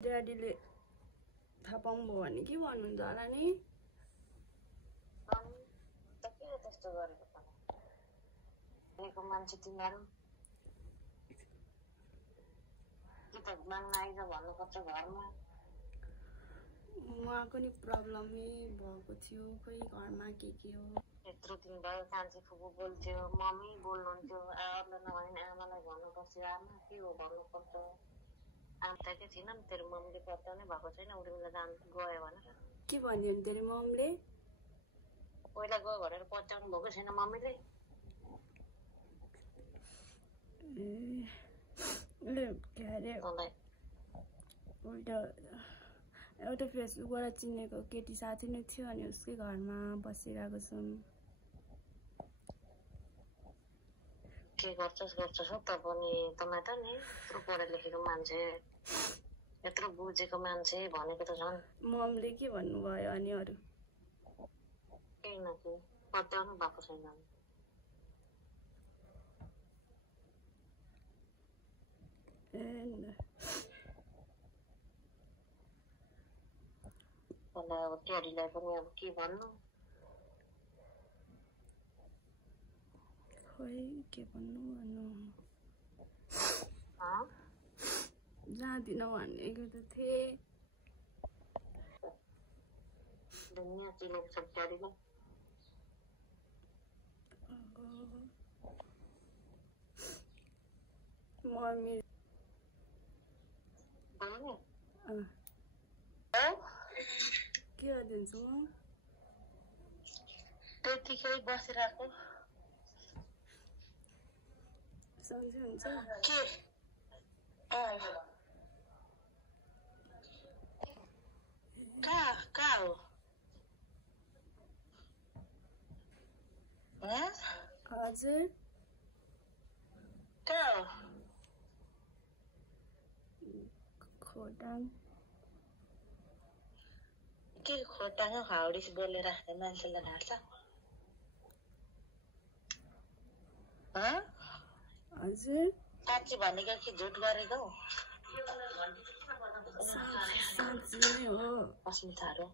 ड्याडीले थाहा पाउनुभयो भने के भन्नुहुन्छ होला नि? त्यस्तो गरेको मान्छे तिमीहरू कि त माग्न आइज भन्नुपर्छ घरमा। उहाँको नि प्रब्लमै भएको थियो, खोइ घरमा के हो। यत्रो दिन भयो कान्छी फुपू बोल्थ्यो, मम्मी बोल्नुहुन्थ्यो, अरूलाई नभने आमालाई भन्नुपर्छ, आमा के हो भन्नुपर्छ। आमा त के थिएन नि, तेरो मम्मीले पत्याउनै भएको छैन, उर्मिला गयो भनेर। के भन्यो नि तेरो मम्मीले? पहिला गयो भनेर पत्याउनु भएको छैन मम्मीले। के अरे एउटा फेसबुकबाट चिनेको केटी साथी नै थियो, अनि उसकै घरमा बसिरहेको छौँ। के गर्छस् हो त पनि, तपाईँ त नि यत्रो पढा लेखेको मान्छे, यत्रो बुझेको मान्छे भनेको त झन्। मम्मीले के भन्नुभयो अनि? अरू केही न केही पत्याउनु भएको छैन। अब ट्याडीलाई पनि अब के भन्नु, खोइ के भन्नु जाँदिन भनेको त थिएँ। दुनियाँ चिनेको छ ट्याडीलाई। मम्मी के गरिदिन्छु म? त्यतिकै बसिरहेको सन्चै हुन्छ के? कहाँ हो? हजुर कहाँ हो? खोटाङ। के खोटाङ हाउडी बोलेर राख्ने मान्छेलाई ढाँट्छ? हजुर साँच्ची भनेको कि झुट गरेको? साँच्ची नै हो। अस्मिताहरू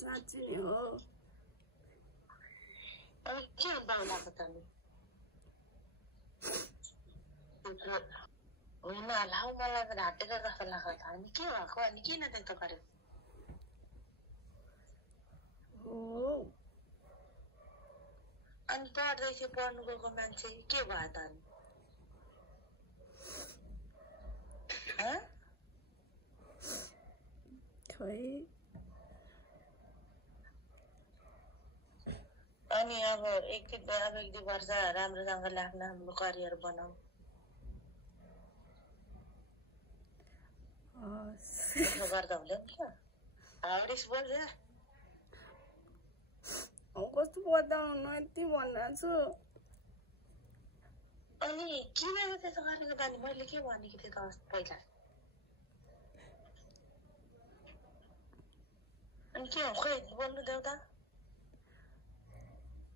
साँच्ची नै हो। अब के बाउलाको त नि होइन लाउ, मलाई त ढाँटेर जस्तो लाग्छ त। अनि के भएको? अनि किन त्यस्तो गर्यो? अनि पढ्दै थियो, पढ्नु गएको मान्छे के भयो त? अनि अब एक दुई वर्ष राम्रोसँगले आफ्नो करियर बनाऊ। त्यसो गर्दा हुँदैन क्या? हाउडिस बोल्छ। कस्तो बताउनु यति भनिरहेको छु। अनि किन त्यसो गरेको त? अनि मैले के भनेको थिएँ त पहिला? अनि के हो खोइ बोल्नु देऊ त।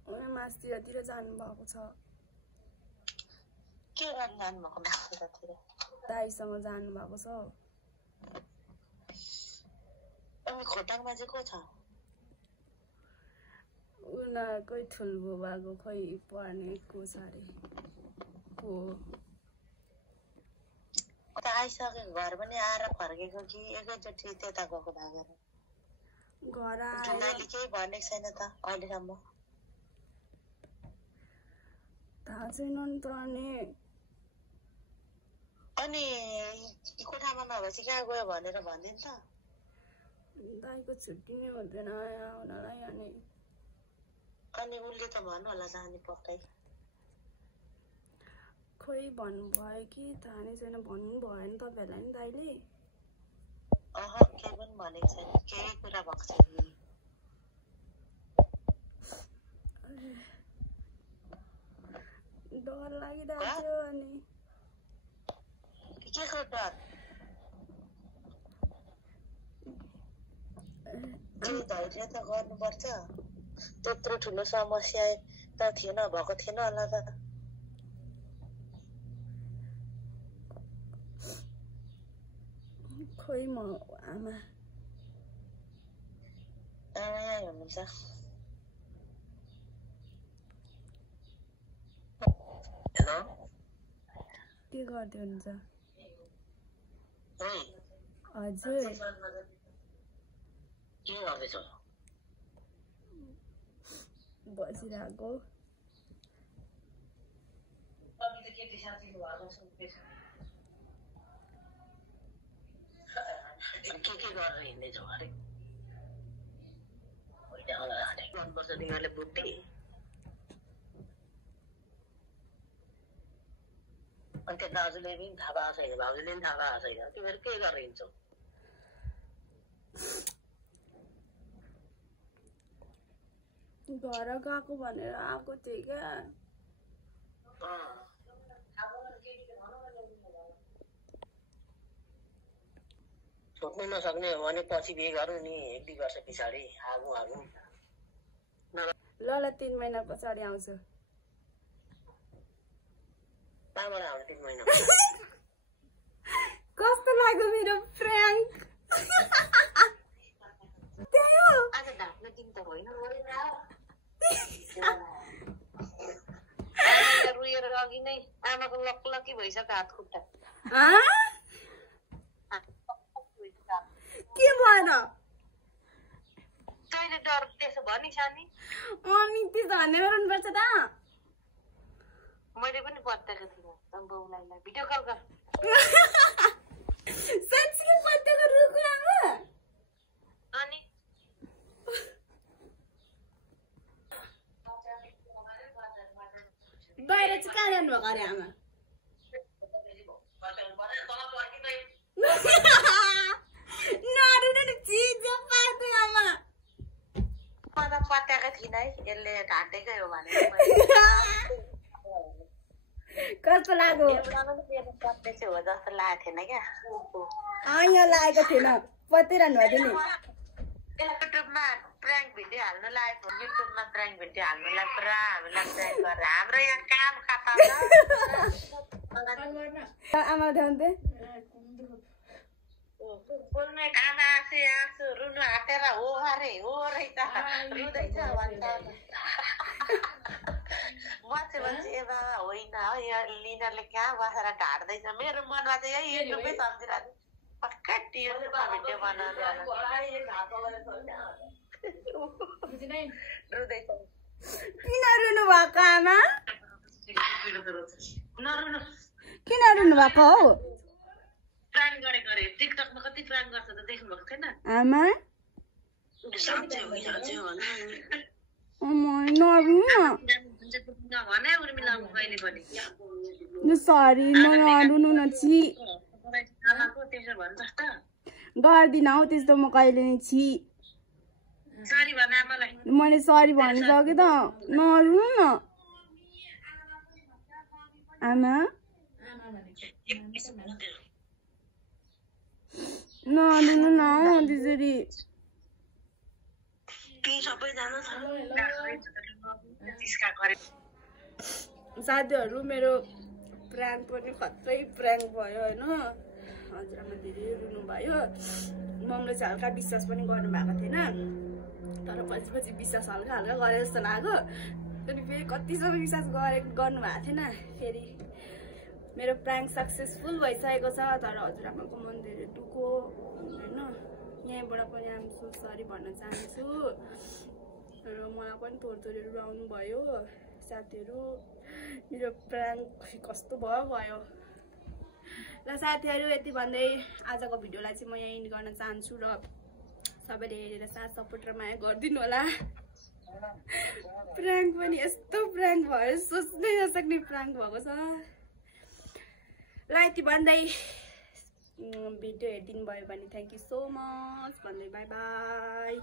उनी मास्तिरतिर जानुभएको छ। के गर्नु जानुभएको मास्तिरतिर? दाइसँग जानुभएको छ। अनि खोटाङमा चाहिँ को छ? उनीहरूकै ठुल्बुबाको खोइ पढ्ने को छ अरे को त आइसक्यो। घर पनि आएर फर्केको कि एकैचोटि त्यता गएको भागेर? घर ढुङ्गाले केही भनेको छैन त अहिलेसम्म? थाहा छैन नि त। अनि कोठामा नभएपछि कहाँ गयो भनेर भन्दैन त? दाइको छुट्टी नै हुँदैन आउनलाई। अनि उसले त भन्नु होला जाने पक्कै। खोइ भन्नुभयो कि थाहा नै छैन। भन्नु भयो नि तपाईँहरूलाई नि दाइले? केही पनि भनेको छैन, केही कुरा भएको छैन। डर लागिरहेको थियो। अनि के को डर? धैर्य त गर्नुपर्छ। त्यत्रो ठुलो समस्या त थिएन, भएको थिएन होला त। खोइ म आमा हुनुहुन्छ हेलो के गर्दै हुनुहुन्छ हजुर के गर्दैछ बसिरहेको के गरेर हिँड्दैछौ अरे गर्नुपर्छ तिमीहरूले बुद्धि अनि त्यो दाजुले पनि थाहा पाएको छैन भाउजूले पनि थाहा पाएको छैन तिमीहरू के गरेर हिँड्छौ घर गएको भनेर आएको थिएँ क्या सोध्नु नसक्ने हो भने पछि बिहे गरौँ नि 1-2 वर्ष पछाडि आगो ल 3 महिना पछाडि आउँछु कहाँबाट आउने 3 महिना कस्तो लाग्यो मेरो प्र्याङ्क त्यही हो आज ढाक्ने तिमी त होइन रुएर अघि नै आमाको लक्की भइसक्यो हात खुट्टा के भएर तैँले डर त्यसो भनी सानी अनि त्यो धन्यवाद गर्नुपर्छ त मैले पनि पत्याएको थिइनँ बाउलाई भिडियो कल गर साँच्चीकै पत्याएको रुखु आमा अनि बाहिर चाहिँ कहाँ जानुभएको अरे आमा नरुन चिज पार्दै आमा मलाई पत्याएको थिइनँ है यसले ढाँटेकै हो भने कस्तो लाग्यो हो जस्तो लागेको थिएन क्या यहाँ लागेको थिएन पत्याइरहनु भएको थियो नि युट्युबमा प्राङ्क भिडियो हाल्नु लागेको युट्युबमा प्राङ्क भिडियो हाल्नुलाई पुरा हामीलाई प्राङ्क गरेर हाम्रो यहाँ काम खाता आमा ध्याउँदै बोल्ने आमा आँसु आँसु रुनु हाटेर हो अरे हो रहेछ रुँदैछ भन्छ मान्छे ए बाबा होइन यो लिनाले कहाँ बसेर ढाड्दैछ मेरो मनमा चाहिँ यही युट्युबै सम्झिरहेको पक्का भिडियो बनाएर रुँदैछ किन रुनु भएको आमा नरुनु किन रुनु भएको हौ प्राङ्क गरेको अरे टिकटकमा कति प्राङ्क गर्छ त देख्नु भएको छैन आमा साँच्चै भइहाल्छ भने उर्मिलाको कहिले पनि सरी म नरुनु न छि आमाको त्यसो भन्छ त गर्दिन हौ त्यस्तो म कहिले नि छि सरी भन आमालाई मैले सरी भनिसकेँ त नरुनु न आमा नरुनु न त्यसरी साथीहरू मेरो प्राङ्क पनि खत्रै प्राङ्क भयो होइन हजुरआमा धेरै रुनु भयो मम्मीले चाहिँ हल्का विश्वास पनि गर्नुभएको थिएन तर पछि विश्वास हल्का हल्का गरे जस्तो लाग्यो अनि फेरि कतिसम्म विश्वास गर्नुभएको थिएन फेरि मेरो प्राङ्क सक्सेसफुल भइसकेको छ तर हजुरआमाको मन धेरै दुःखो होइन यहीँबाट पनि आम सो सरी भन्न चाहन्छु र मलाई पनि थोरथोरीहरू आउनु भयो साथीहरू मेरो प्राङ्क कस्तो भयो ल साथीहरू यति भन्दै आजको भिडियोलाई चाहिँ म यहाँ इन्ड गर्न चाहन्छु र सबैले हेरेर साथ सपोर्ट र माया गरिदिनु होला प्राङ्क पनि यस्तो प्राङ्क भयो सोच्नै नसक्ने प्राङ्क भएको छ ल यति भन्दै भिडियो हेरिदिनु भयो भने थ्याङ्क यू सो मच भन्दै बाई बाई